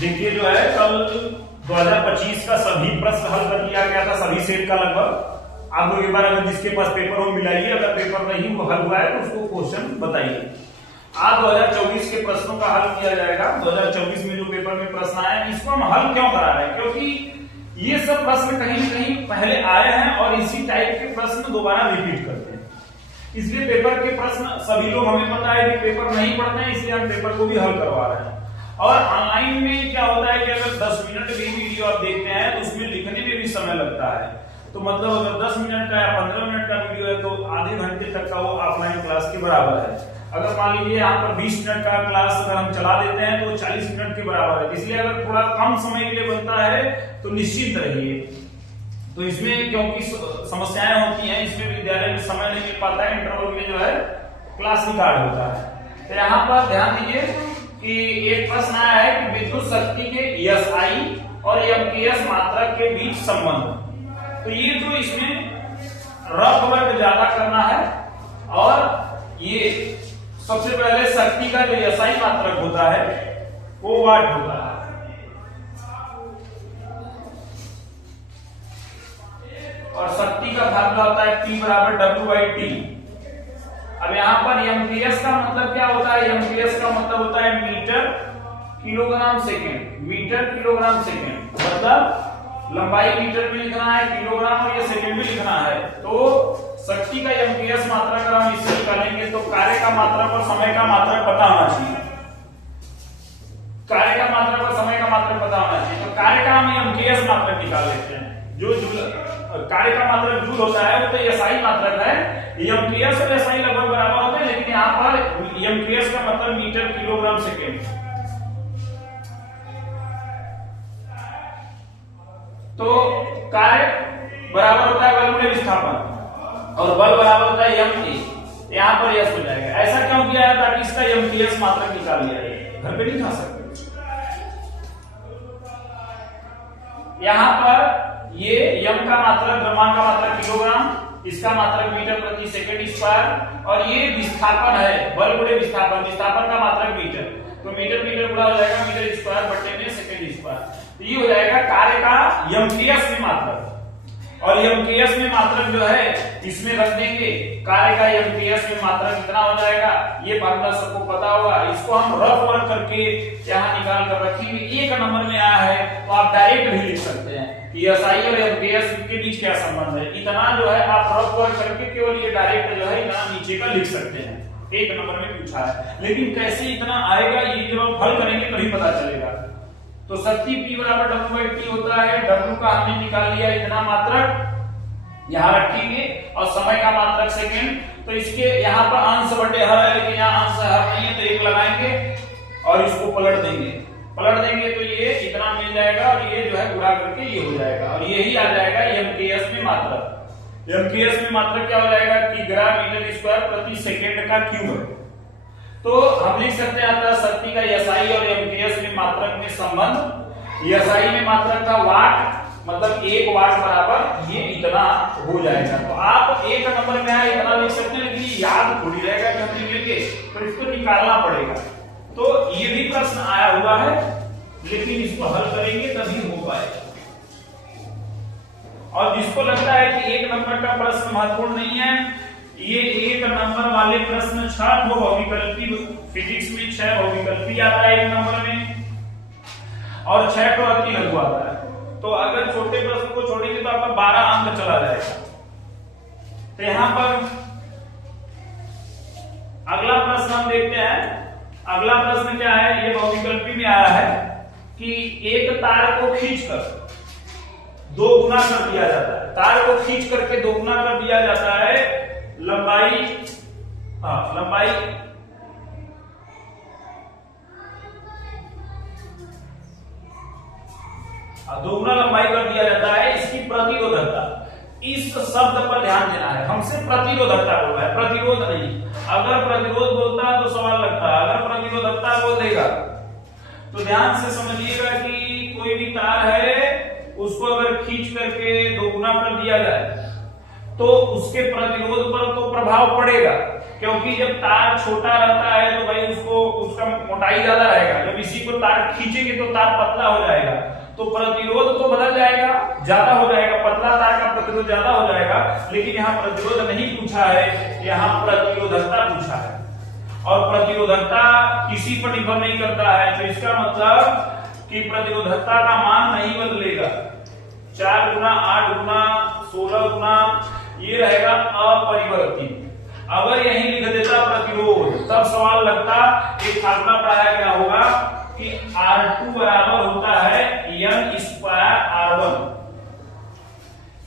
देखिए जो है कल 2025 का सभी प्रश्न हल कर लिया गया था, सभी सेट का लगभग। आप लोग एक बार अगर जिसके पास पेपर हो मिलाइए, अगर पेपर नहीं वो हल हुआ है तो उसको क्वेश्चन बताइए। आज 2024 के प्रश्नों का हल किया जाएगा। 2024 में जो पेपर में प्रश्न आए इसको हम हल क्यों करा रहे हैं, क्योंकि ये सब प्रश्न कहीं न कहीं पहले आए हैं और इसी टाइप के प्रश्न दोबारा रिपीट करते हैं। इसलिए पेपर के प्रश्न सभी लोग, हमें पता है कि पेपर नहीं पढ़ते हैं, इसलिए हम पेपर को भी हल करवा रहे हैं। और ऑनलाइन में क्या होता है कि अगर 10 मिनट की वीडियो आप देखते हैं तो उसमें लिखने में भी समय लगता है। तो मतलब अगर 10 मिनट का या 15 मिनट का वीडियो है तो आधे घंटे तक का वो ऑफलाइन क्लास के बराबर है। अगर मान लीजिए यहाँ पर 20 मिनट का क्लास अगर हम चला देते हैं तो 40 मिनट के बराबर है। इसलिए अगर थोड़ा कम समय के लिए बनता है तो निश्चिंत रहिए। तो इसमें क्योंकि समस्याएं होती हैं, इसमें विद्यालय में समय नहीं मिल पाता है, इंटरवल में जो है क्लास रिकॉर्ड होता है। तो यहाँ पर ध्यान दीजिए कि एक प्रश्न आया है कि विद्युत शक्ति के एसआई और एमकेएस मात्रक के बीच संबंध। तो ये जो इसमें रफ वर्क ज्यादा करना है, और ये सबसे पहले शक्ति का जो एसआई मात्रक होता है वो वाट होता है, और शक्ति का फार्मूला होता है P बराबर W/T। अब यहाँ पर एमपीएस का मतलब क्या होता है? एमपीएस का मतलब होता है metre kilogram second. Metre kilogram second मतलब लंबाई मीटर में लिखना है, किलोग्राम और ये सेकेंड में लिखना है। तो शक्ति का एमपीएस मात्रक अगर हम इससे निकालेंगे तो कार्य का मात्रक और समय का मात्रक पता होना चाहिए। कार्य का मात्रक और समय का मात्रक पता होना चाहिए। तो कार्य का हम एमपीएस मात्रक निकाल लेते हैं। जो कार्य का मात्रक जूल होता है वो तो एसआई मात्रक है। एमपीएस और एसआई लगभग बराबर होते हैं, लेकिन यहाँ पर एमपीएस का मतलब मीटर किलोग्राम सेकेंड। तो कार्य बराबर होता है बल गुणे विस्थापन, और बल बराबर होता है एम। यहाँ पर यस हो जाएगा। ऐसा क्यों किया है? ताकि इसका एमपीएस मात्रक निकाल लिया जाए, घर पे नहीं खा सकते। यहाँ पर ये यम का मात्रक, द्रव्यमान का मात्रक किलोग्राम, इसका मात्रक मीटर प्रति सेकंड स्क्वायर, और ये विस्थापन है बल गुणे विस्थापन। विस्थापन का मात्रक मीटर, तो मीटर मीटर गुणा हो जाएगा मीटर स्क्वायर बटे में सेकंड स्क्वायर। तो ये हो जाएगा कार्य का एमपीएस में मात्रक, और एमपीएस में मात्रक जो है इसमें रख देंगे। कार्य का एमपीएस में मात्रक इतना हो जाएगा। ये फार्मूला सबको पता होगा। इसको हम रफ वर्क करके यहाँ निकाल कर रखेंगे। एक नंबर में आया है तो आप डायरेक्ट भी लिख सकते हैं कि एसआई और एमपीएस के बीच क्या संबंध है। इतना जो है आप रफ वर्क करके केवल ये डायरेक्ट जो है इतना नीचे का लिख सकते हैं। एक नंबर में पूछा है, लेकिन कैसे इतना आएगा ये जब हम हल करेंगे तभी पता चलेगा। तो शक्ति P बराबर W/T होता है। W का हमने निकाल लिया इतना मात्रक, यहाँ रखेंगे, और समय का मात्रक सेकेंड। तो इसके यहाँ पर अंश बटे हर है, लेकिन यहाँ अंश हर नहीं है, तो एक लगाएंगे और इसको पलट देंगे। पलट देंगे तो ये इतना मिल जाएगा, और ये जो है गुणा करके ये हो जाएगा, और यही आ जाएगा एमकेएस में मात्रक। एमकेएस में मात्रक क्या हो जाएगा? किग्रा मीटर स्क्वायर प्रति सेकेंड का क्यूब है। तो हम लिख सकते हैं शक्ति का एसआई और एमपीएस में मात्रक में संबंध। एसआई में मात्रक का वाट, मतलब 1 वाट बराबर ये इतना हो जाएगा। तो आप एक नंबर में आए इतना लिख सकते हैं, लेकिन याद थोड़ी रहेगा कि हमने लेके, तो इसको निकालना पड़ेगा। तो ये भी प्रश्न आया हुआ है, लेकिन इसको हल करेंगे तभी हो पाएगा। और जिसको लगता है कि एक नंबर का प्रश्न महत्वपूर्ण नहीं है, ये एक नंबर वाले प्रश्न 6 बहुविकल्पी, फिजिक्स में 6 बहुविकल्पी आता है एक नंबर में, और 6 तो अति लघु आता है। तो अगर छोटे प्रश्न को छोड़ेंगे तो आपका 12 अंक चला जाएगा। तो यहाँ पर अगला प्रश्न हम देखते हैं। अगला प्रश्न क्या है? ये बहुविकल्पी में आया है कि एक तार को खींचकर 2 गुना कर दिया जाता है। तार को खींच करके 2 गुना कर दिया जाता है। लंबाई 2 गुना लंबाई कर दिया जाता है। इसकी प्रतिरोधकता, इस शब्द पर ध्यान देना है। हमसे प्रतिरोधकता बोल रहा है, प्रतिरोध नहीं। अगर प्रतिरोध बोलता है तो सवाल लगता है, अगर प्रतिरोधकता बोल देगा तो ध्यान से समझिएगा कि कोई भी तार है उसको अगर खींच करके 2 गुना कर दिया जाए तो उसके प्रतिरोध पर तो प्रभाव पड़ेगा, क्योंकि जब तार छोटा रहता है तो भाई उसका मोटाई ज्यादा रहेगा। जब इसी को तार खींचेंगे तो तार पतला हो जाएगा, तो प्रतिरोध तो बदल जाएगा, ज्यादा हो जाएगा, पतला तार का प्रतिरोध ज्यादा हो जाएगा। लेकिन यहाँ प्रतिरोध नहीं पूछा है, यहाँ प्रतिरोधकता पूछा है, और प्रतिरोधकता किसी पर निर्भर नहीं करता है। तो इसका मतलब कि प्रतिरोधकता का मान नहीं बदलेगा। 4 गुना 8 गुना 16 गुना ये रहेगा अपरिवर्तित। अगर यही लिख देता प्रतिरोध, तब सवाल लगता, एक फार्मूला पढ़ाया गया होगा कि R2 बराबर होता है N स्क्वायर R1।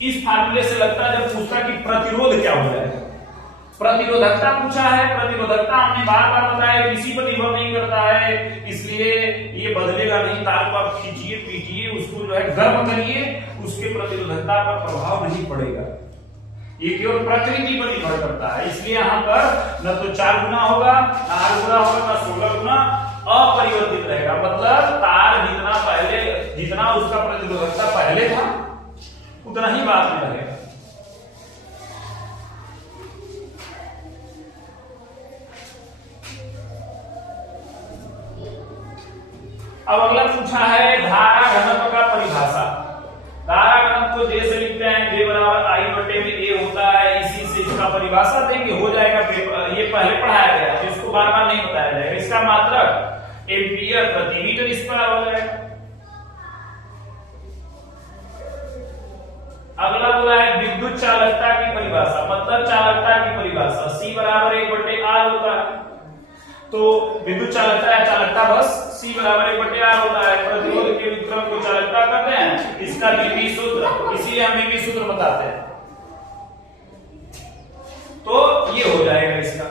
इस फार्मूले से लगता जब पूछता कि प्रतिरोध क्या हो जाएगा। प्रतिरोधकता पूछा है, प्रतिरोधकता हमने बार बार बताया किसी पर निर्भर नहीं करता है, इसलिए ये बदलेगा नहीं। तार को आप खींचिए पीटिए, उसको जो है गर्म करिए, उसके प्रतिरोधकता पर प्रभाव नहीं पड़ेगा। ये केवल प्रकृति पर निर्भर करता है, इसलिए यहाँ पर न तो 4 गुना होगा, न 8 गुना होगा, न 16 गुना, अपरिवर्तित रहेगा। मतलब तार जितना उसका प्रतिरोधकता पहले था उतना ही बाद में रहेगा। अब अगला पूछा है धारा घनत्व का परिभाषा। धारा घनत्व को जैसे लिखते हैं J बराबर I बटे में A होता है, इसी से इसका परिभाषा देंगे, हो जाएगा पेपर। ये पहले पढ़ाया गया है, इसको बार बार नहीं बताया जाएगा। इसका मात्रक एम्पीयर प्रति मीटर स्क्वायर हो जाएगा। अगला बोला है विद्युत चालकता की परिभाषा, मतलब चालकता की परिभाषा C बराबर 1 बटे R होता है। तो विद्युत चालकता या चालकता बस C बराबर 1 बटे R होता है। प्रतिरोध के व्युत्क्रम को चालकता करते हैं, इसका बीबी सूत्र, इसीलिए हम बीबी सूत्र बताते हैं। तो ये हो जाएगा इसका।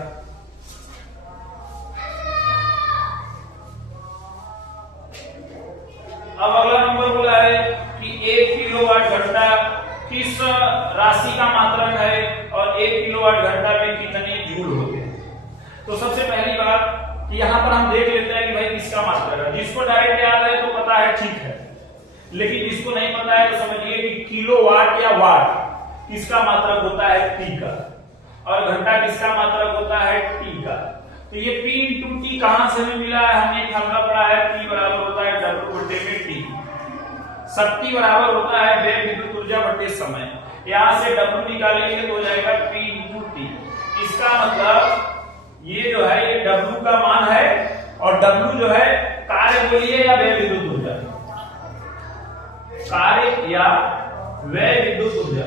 अब अगला नंबर बोला है कि 1 किलोवाट घंटा किस राशि का मात्रक है और 1 किलोवाट घंटा में कितने जूल होते हैं। तो सबसे पहली बात कि यहाँ पर हम देख लेते हैं कि भाई किसका मात्रक है। जिसको डायरेक्ट याद है तो पता है, ठीक है, लेकिन जिसको नहीं पता है तो समझिए कि किलोवाट या वाट किसका मात्रक होता है, T का, और घंटा किसका मात्रक होता है, T का। तो ये P इंटू T कहां से हमें मिला है, हमने फार्मूला पढ़ा है, P बराबर होता है W बटे में T। शक्ति बराबर होता है व्यय विद्युत ऊर्जा बटे समय। यहां से W निकालेंगे तो हो जाएगा P इंटू T। इसका मतलब ये जो है ये W का मान है, और W जो है कार्य बोलिए या व्यय विद्युत ऊर्जा, कार्य या व्यय विद्युत ऊर्जा।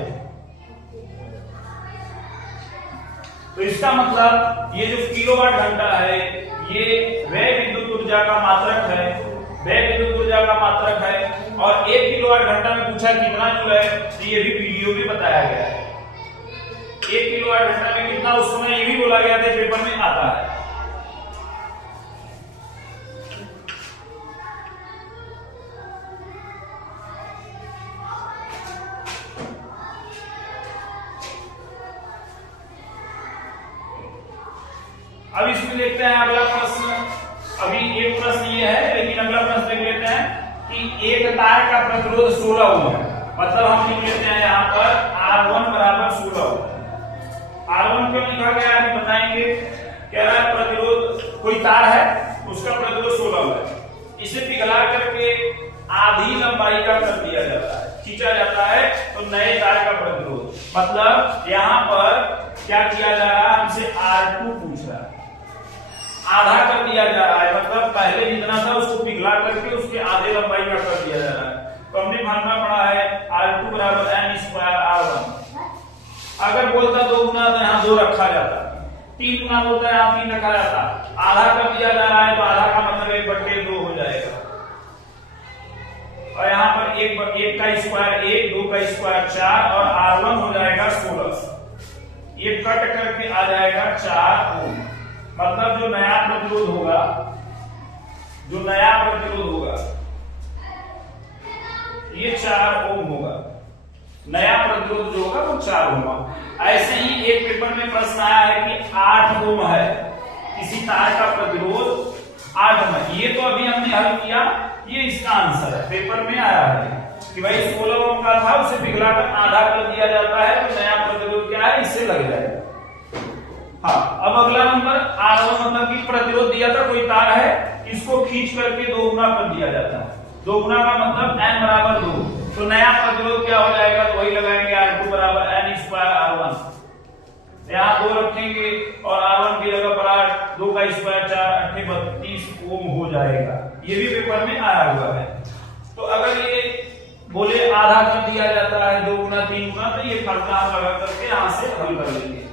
तो इसका मतलब ये जो किलोवाट घंटा है ये व्यय विद्युत ऊर्जा का मात्रक है, व्यय विद्युत ऊर्जा का मात्रक है। और 1 किलोवाट घंटा में पूछा कितना जूल है, तो ये भी वीडियो में बताया गया है। 1 किलोवाट घंटा में कितना, उस समय ये भी बोला गया था, पेपर में आता है। अब इसमें देखते हैं अगला प्रश्न। अभी एक प्रश्न ये है, लेकिन अगला प्रश्न देख लेते हैं कि एक तार का प्रतिरोध 16 ओम है। मतलब हम लिख लेते हैं यहाँ पर R1 बराबर 16 ओम। R1 क्यों लिखा गया है बताएंगे। कह रहा है प्रतिरोध, कोई तार है उसका प्रतिरोध 16 ओम है, इसे पिघला करके आधी लंबाई का कर दिया जाता है, खींचा जाता है, तो नए तार का प्रतिरोध। मतलब यहाँ पर क्या किया जा रहा है, हमसे R2 पूछ रहा है, आधा कर दिया जा रहा है। मतलब पहले जितना था उसको पिघला करके उसके आधे लंबाई का कर दिया जा रहा है। तो हमने फार्मूला पढ़ा है R2 बराबर N स्क्वायर R1। अगर बोलता 2 गुना तो यहाँ 2 रखा जाता, 3 गुना बोलता है यहाँ 3 रखा जाता। आधा कर दिया जा रहा है तो आधा का मतलब 1 बटे 2 हो जाएगा। और यहाँ पर 1 का स्क्वायर 1, 2 का स्क्वायर 4, और R1 हो जाएगा 16। ये कट करके आ जाएगा 4 ओम। मतलब जो नया प्रतिरोध होगा, जो नया प्रतिरोध होगा ये 4 ओम होगा। नया प्रतिरोध जो होगा वो 4 ओम होगा। ऐसे ही एक पेपर में प्रश्न आया है कि 8 ओम है किसी तार का प्रतिरोध 8 ओम है। ये तो अभी हमने हल किया ये इसका आंसर है, पेपर में आया है कि भाई 16 ओम का था उसे पिघलाकर आधा कर दिया जाता है तो नया प्रतिरोध क्या है, इससे लग जाएगा। हाँ, अब अगला नंबर R1 मतलब कि प्रतिरोध दिया था, कोई तार है, इसको खींच करके 2 गुना कर दिया जाता है। 2 गुना का मतलब n बराबर 2, तो नया प्रतिरोध क्या हो जाएगा, तो वही लगाएंगे R2 बराबर n स्क्वायर R1। यहाँ 2 रखेंगे और R1 की जगह पर 8, 2 का स्क्वायर 4, 32 ओम हो जाएगा। ये भी पेपर में आया हुआ है। तो अगर ये बोले आधा कर दिया जाता है 2 गुना 3 गुना, तो ये फार्मूला हम लगा करके यहाँ से हल कर लेंगे।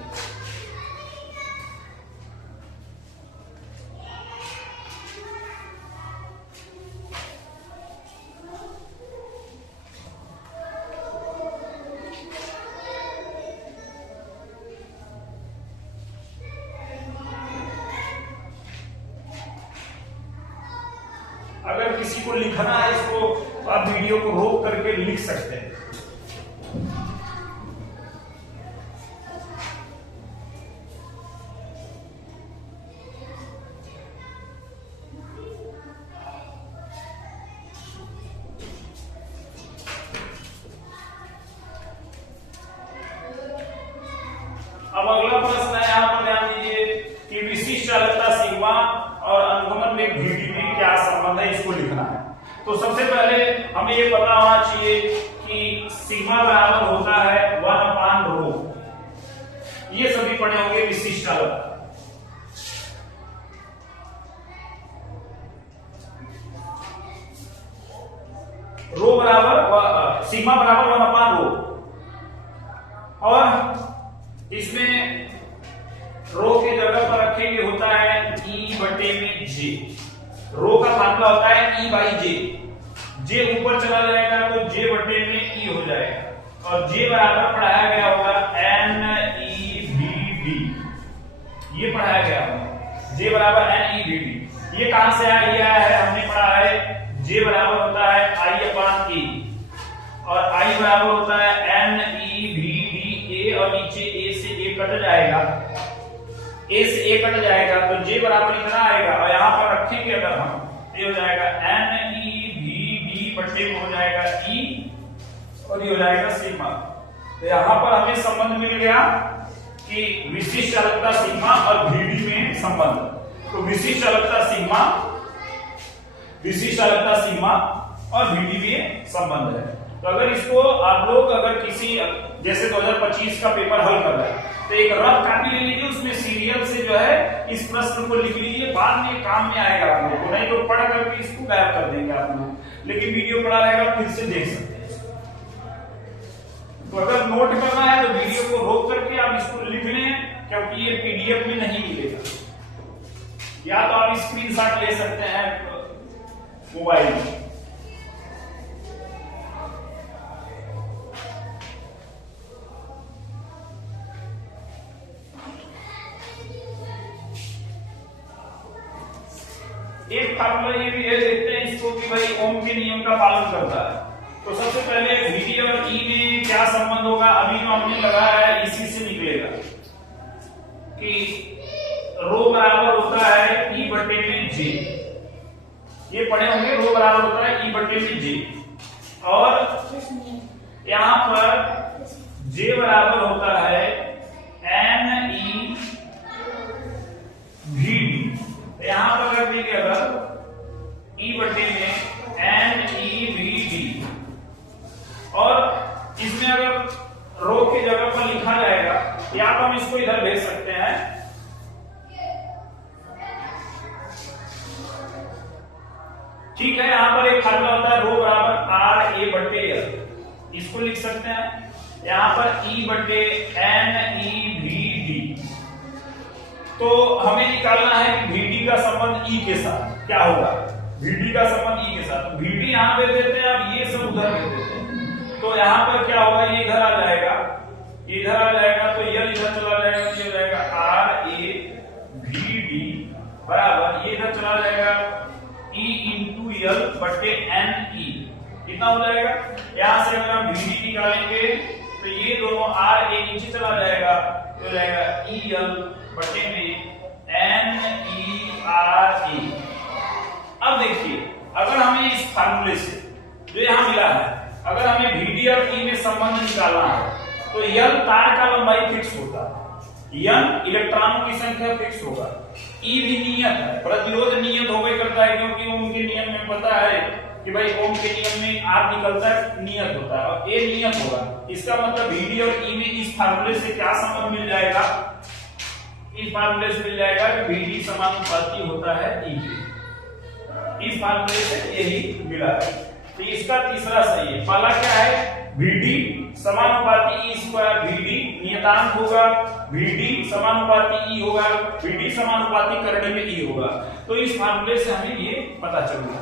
अगर किसी को लिखना है इसको, तो आप वीडियो को रोक करके लिख सकते हैं। अब अगला प्रश्न है, यहाँ पर ध्यान दीजिए कि विशिष्ट चालकता सिग्मा और अनुगमन वेग Vd में क्या संबंध है, इसको लिखना है। तो सबसे पहले हमें ये पता होना चाहिए कि सिग्मा बराबर होता है 1/ρ। ये सभी पढ़े होंगे विशिष्ट चालकता। रो बराबर सिग्मा बराबर 1/ρ, और इसमें रो के जगह पर रखेंगे होता है E/J। रो का फार्मूला होता है E/J। J ऊपर चला जाएगा तो J/E हो जाएगा, और J बराबर पढ़ाया गया होगा NeVd। ये पढ़ाया गया होगा J बराबर NeVd। ये कहां से आया, ये आया है, हमने पढ़ा है J बराबर होता है I/A, और I बराबर होता है NeVdA, और नीचे A से A कट जाएगा, A से A कट जाएगा तो J बराबर इतना आएगा, और यहाँ पर रखेंगे अगर हम, ये हो जाएगा NeVd बटे में हो जाएगा E, और ये हो जाएगा सिग्मा। तो यहाँ पर हमें संबंध मिल गया कि विशिष्ट चालकता सिग्मा और Vd में संबंध। तो विशिष्ट चालकता सिग्मा और Vd में संबंध है। तो अगर इसको आप लोग अगर किसी जैसे 2025 का पेपर हल कर रहे हैं तो एक रफ कॉपी ले लीजिए, उसमें सीरियल से जो है इस प्रश्न को लिख लीजिए, बाद में काम में आएगा आप लोगों को, नहीं तो पढ़ करके इसको गायब कर देंगे आप लोग। लेकिन वीडियो पड़ा रहेगा, फिर से देख सकते हैं। तो अगर नोट करना है तो वीडियो को रोक करके आप इसको लिख लें, क्योंकि ये पीडीएफ में नहीं मिलेगा, या तो आप स्क्रीनशॉट ले सकते हैं मोबाइल में। एक फार्मूला ये भी है, देखते हैं इसको कि भाई ओम के नियम का पालन करता है। तो सबसे पहले Vd और E में क्या संबंध होगा, अभी जो हमने लगाया है इसी से निकलेगा कि रो बराबर होता है E/J। ये पढ़े होंगे, रो बराबर होता है E/J, और यहाँ पर J बराबर होता है NeVd। यहां पर कर देंगे अगर E/J में NeVd, और इसमें अगर रो की जगह पर लिखा जाएगा, या तो हम इसको इधर भेज सकते हैं, ठीक है। यहां पर एक फार्मूला होता है रो बराबर RA/L, इसको लिख सकते हैं। यहां पर E/NeVd। तो हमें निकालना है कि Vd का संबंध E के साथ क्या होगा, Vd का संबंध E के साथ। Vd यहां पे देते हैं और ये सब उधर दे देते हैं, तो यहां पर क्या होगा, ये इधर आ जाएगा, इधर आ जाएगा, तो L इधर चला जाएगा, ये हो जाएगा RaVd बराबर, ये इधर चला जाएगा E/L/Ne। कितना हो जाएगा, यहां से अगर हम Vd निकालेंगे तो ये दोनों Ra नीचे चला जाएगा, तो हो जाएगा E/L/Ne। अब देखिए अगर हमें इस फार्मूले से जो यहाँ मिला है, अगर हमें VD और E में संबंध निकालना है तो L तार का लंबाई फिक्स होता है, N इलेक्ट्रॉनों की संख्या फिक्स होगा, E भी नियत है, प्रतिरोध नियत होगा करता है, क्योंकि ओम के नियम में पता है कि भाई ओम के नियम में R निकलता है, नियत होता है, और A नियत होगा। इसका मतलब VD और E में इस फार्मूले से क्या संबंध मिल जाएगा, इस फार्मूले से मिल जाएगा कि VD समानुपाती होता है E के। इस फार्मूले से यही मिला है। तो इसका तीसरा सही है। पहला क्या है, VD समानुपाती E स्क्वायर, VD नियतांक होगा, VD समानुपाती E होगा, VD समानुपाती करने में E होगा। तो इस फार्मूले से हमें ये पता चल गया।